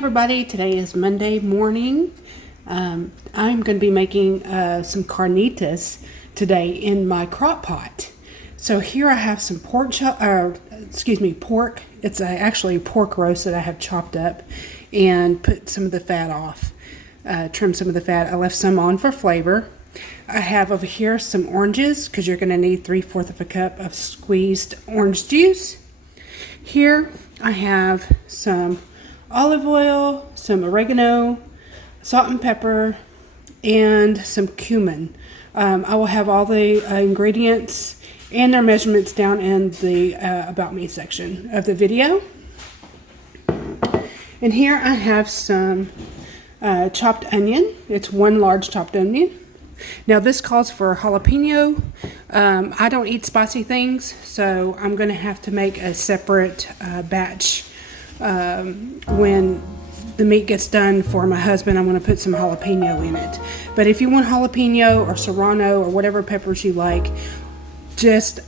everybody, today is Monday morning. I'm going to be making some carnitas today in my crock pot. So here I have some pork. It's actually pork roast that I have chopped up and put some of the fat off. Trim some of the fat. I left some on for flavor. I have over here some oranges because you're going to need 3/4 of a cup of squeezed orange juice. Here I have some olive oil, some oregano, salt and pepper, and some cumin. I will have all the ingredients and their measurements down in the About Me section of the video. And here I have some chopped onion. It's one large chopped onion. Now this calls for jalapeno. I don't eat spicy things, so I'm going to have to make a separate batch. When the meat gets done for my husband, I'm going to put some jalapeno in it. But if you want jalapeno or serrano or whatever peppers you like, just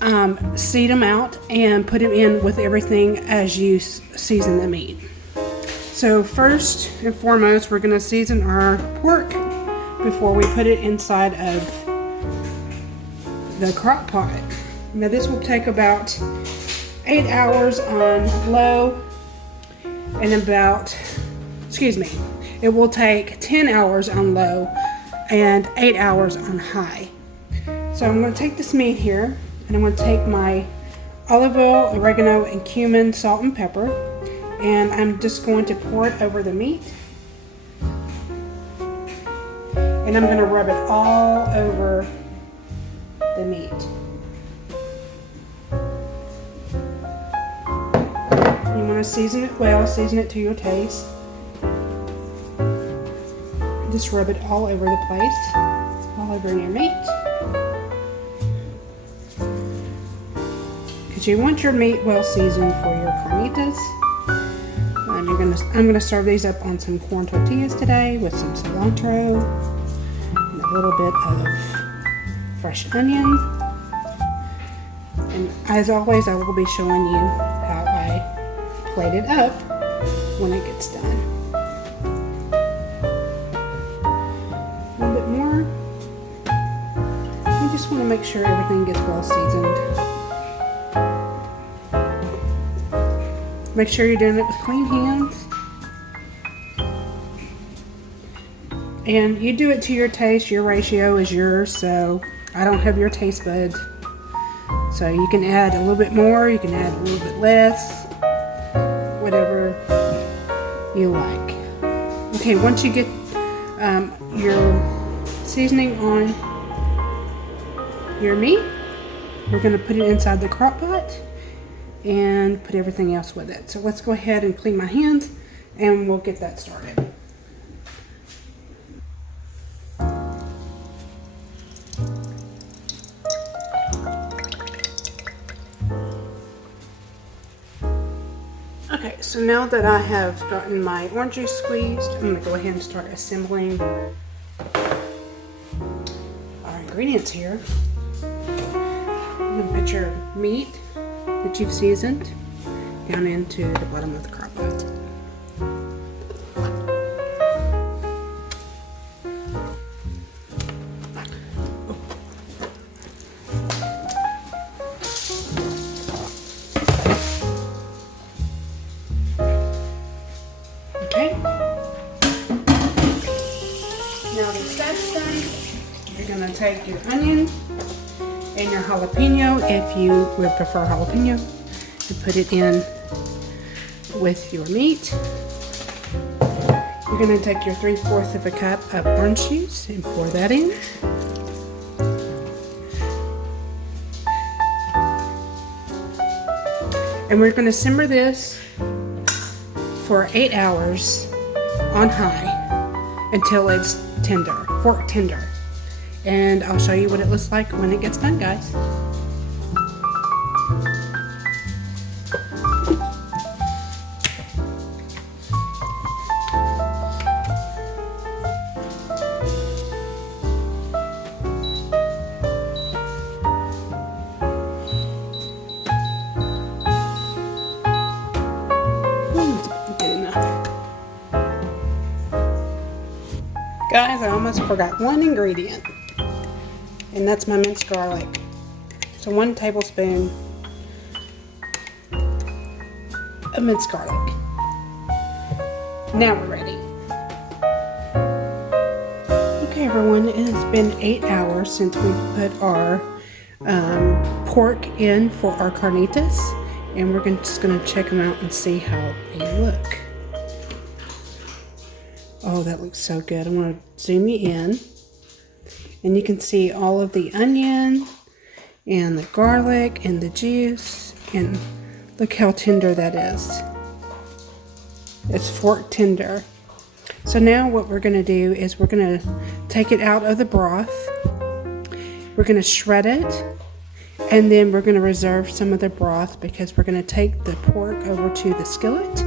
seed them out and put them in with everything as you season the meat. So first and foremost, we're going to season our pork before we put it inside of the crock pot. Now this will take about 8 hours on low and it will take 10 hours on low and 8 hours on high. So I'm going to take this meat here and I'm going to take my olive oil, oregano, and cumin, salt and pepper, and I'm just going to pour it over the meat. And I'm going to rub it all over the meat. You want to season it well, season it to your taste. Just rub it all over the place, all over your meat. Because you want your meat well seasoned for your carnitas. I'm gonna serve these up on some corn tortillas today with some cilantro and a little bit of fresh onion. And as always, I will be showing you how I plate it up when it gets done. A little bit more. You just want to make sure everything gets well seasoned. Make sure you're doing it with clean hands. And you do it to your taste. Your ratio is yours, so I don't have your taste buds. So you can add a little bit more, you can add a little bit less, whatever you like. Okay, once you get your seasoning on your meat, we're going to put it inside the crock pot and put everything else with it. So let's go ahead and clean my hands and we'll get that started. Okay, so now that I have gotten my orange juice squeezed, I'm going to go ahead and start assembling our ingredients here. You're going to put your meat that you've seasoned down into the bottom of the crock pot. Okay. Now that that's done, you're going to take your onion and your jalapeno, if you would prefer jalapeno, and put it in with your meat. You're going to take your 3/4 of a cup of orange juice and pour that in. And we're going to simmer this for 8 hours on high until it's tender, fork tender. And I'll show you what it looks like when it gets done, guys. Good enough. Guys, I almost forgot one ingredient, and that's my minced garlic. So 1 tablespoon of minced garlic. Now we're ready. Okay everyone, it has been 8 hours since we put our pork in for our carnitas, and we're just going to check them out and see how they look. Oh, that looks so good. I'm going to zoom you in, and you can see all of the onion and the garlic and the juice, and look how tender that is. It's fork tender. So now what we're going to do is we're going to take it out of the broth. We're going to shred it, and then we're going to reserve some of the broth because we're going to take the pork over to the skillet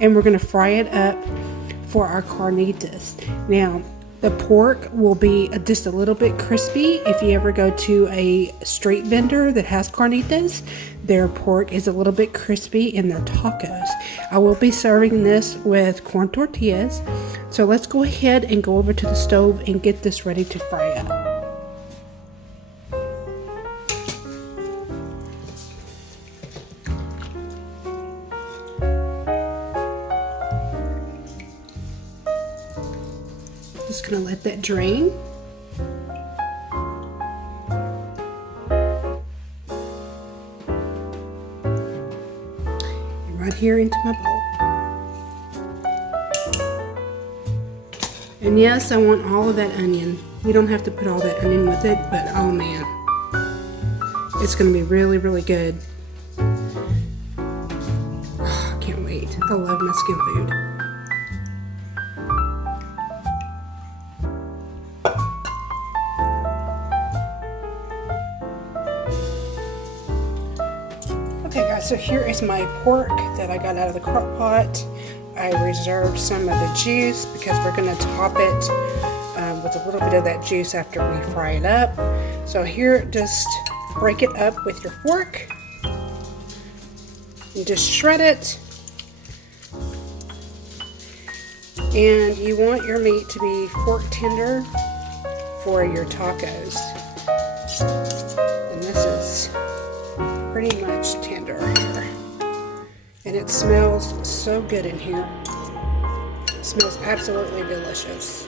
and we're going to fry it up for our carnitas. Now, the pork will be just a little bit crispy. If you ever go to a street vendor that has carnitas, their pork is a little bit crispy in their tacos. I will be serving this with corn tortillas. So let's go ahead and go over to the stove and get this ready to fry up. Just gonna let that drain. And right here into my bowl. And yes, I want all of that onion. You don't have to put all that onion with it, but oh man, it's gonna be really, really good. Oh, I can't wait. I love Mexican food. Okay guys, so here is my pork that I got out of the crock pot. I reserved some of the juice because we're going to top it with a little bit of that juice after we fry it up. So here, just break it up with your fork and just shred it. And you want your meat to be fork tender for your tacos. And this is pretty much tender here, and it smells so good in here. It smells absolutely delicious.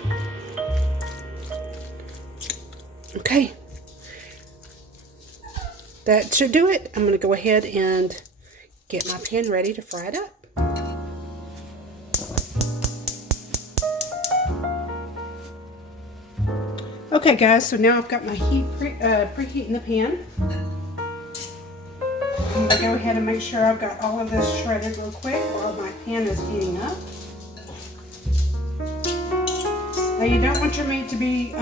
Okay, that should do it. I'm going to go ahead and get my pan ready to fry it up. Okay guys, so now I've got my heat preheating the pan. I'm going to go ahead and make sure I've got all of this shredded real quick while my pan is heating up. Now you don't want your meat to be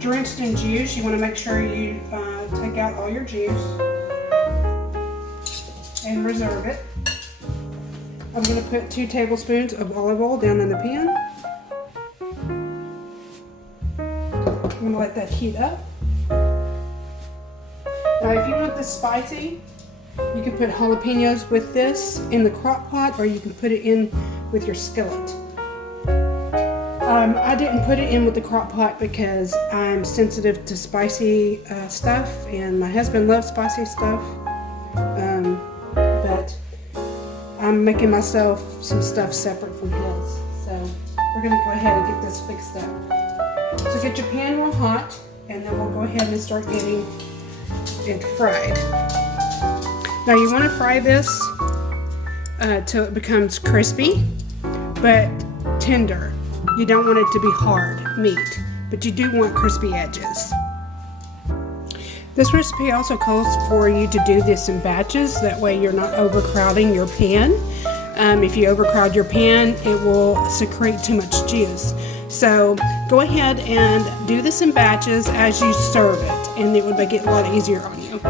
drenched in juice. You want to make sure you take out all your juice and reserve it. I'm going to put 2 tablespoons of olive oil down in the pan. I'm going to let that heat up. Now if you want this spicy, you can put jalapenos with this in the crock pot, or you can put it in with your skillet. I didn't put it in with the crock pot because I'm sensitive to spicy stuff, and my husband loves spicy stuff, but I'm making myself some stuff separate from his. So we're going to go ahead and get this fixed up. So get your pan real hot, and then we'll go ahead and start getting it fried. Now you want to fry this till it becomes crispy but tender. You don't want it to be hard meat, but you do want crispy edges. This recipe also calls for you to do this in batches. That way you're not overcrowding your pan. If you overcrowd your pan, it will secrete too much juice. So go ahead and do this in batches as you serve it, and it would make it a lot easier on you.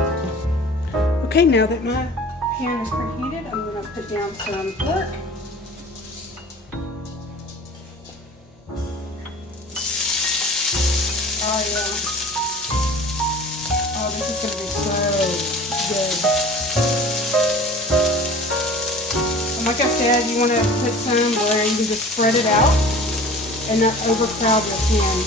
Okay, now that my pan is preheated, I'm going to put down some pork. Oh yeah. Oh, this is going to be so good. And like I said, you want to put some where you can just spread it out and not overcrowd your pan.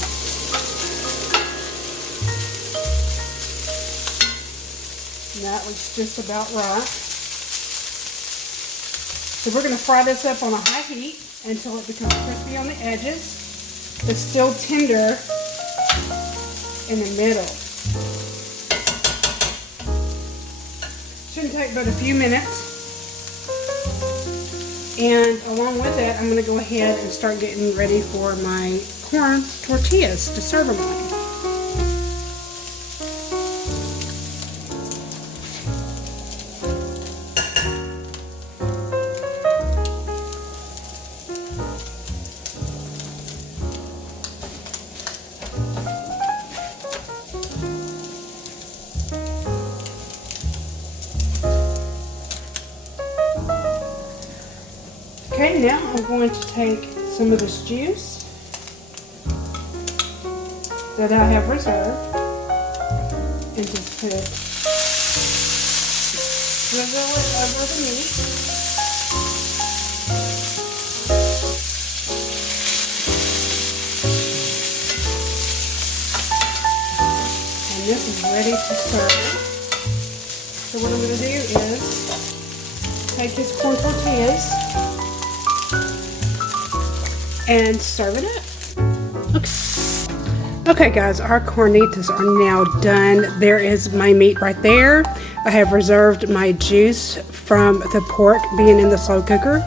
And that looks just about right. So we're going to fry this up on a high heat until it becomes crispy on the edges, but still tender in the middle. Shouldn't take but a few minutes. And along with it, I'm going to go ahead and start getting ready for my corn tortillas to serve them on. Okay, now I'm going to take some of this juice that I have reserved and just put it, drizzle it over the meat. And this is ready to serve. So what I'm going to do is take this corn tortillas and serve it up. Okay guys, our carnitas are now done. There is my meat right there. I have reserved my juice from the pork being in the slow cooker.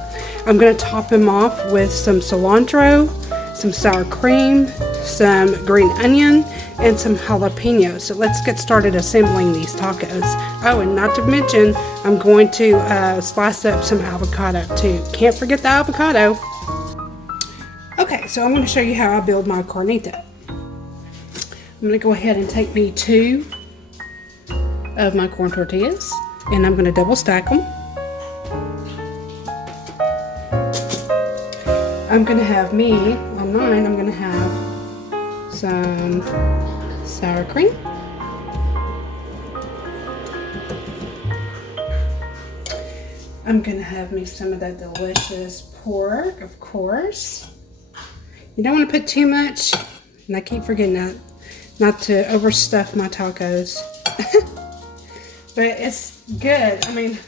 I'm going to top them off with some cilantro, some sour cream, some green onion, and some jalapenos. So let's get started assembling these tacos. Oh, and not to mention, I'm going to slice up some avocado too. Can't forget the avocado. Okay, so I'm going to show you how I build my carnita. I'm going to go ahead and take me 2 of my corn tortillas, and I'm going to double stack them. I'm going to have on mine, I'm going to have some sour cream. I'm going to have me some of that delicious pork, of course. You don't want to put too much, and I keep forgetting that, not to overstuff my tacos. But it's good. I mean,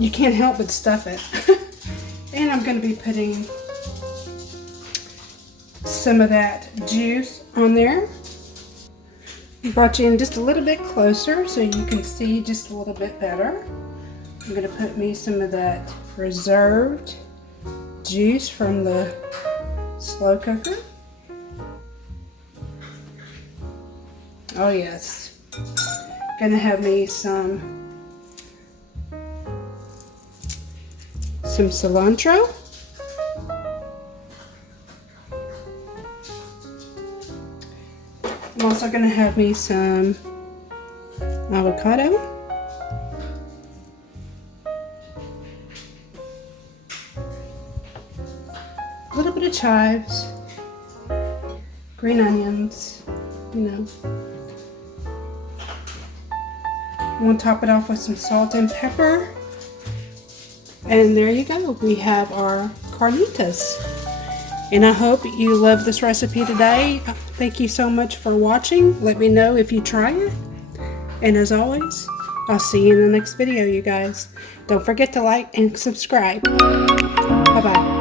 you can't help but stuff it. And I'm going to be putting some of that juice on there. I brought you in just a little bit closer so you can see just a little bit better. I'm going to put me some of that reserved juice from the slow cooker. Oh yes. Gonna have me some cilantro. I'm also gonna have me some avocado. A little bit of chives, green onions, you know. I'm going to top it off with some salt and pepper. And there you go. We have our carnitas. And I hope you love this recipe today. Thank you so much for watching. Let me know if you try it. And as always, I'll see you in the next video, you guys. Don't forget to like and subscribe. Bye-bye.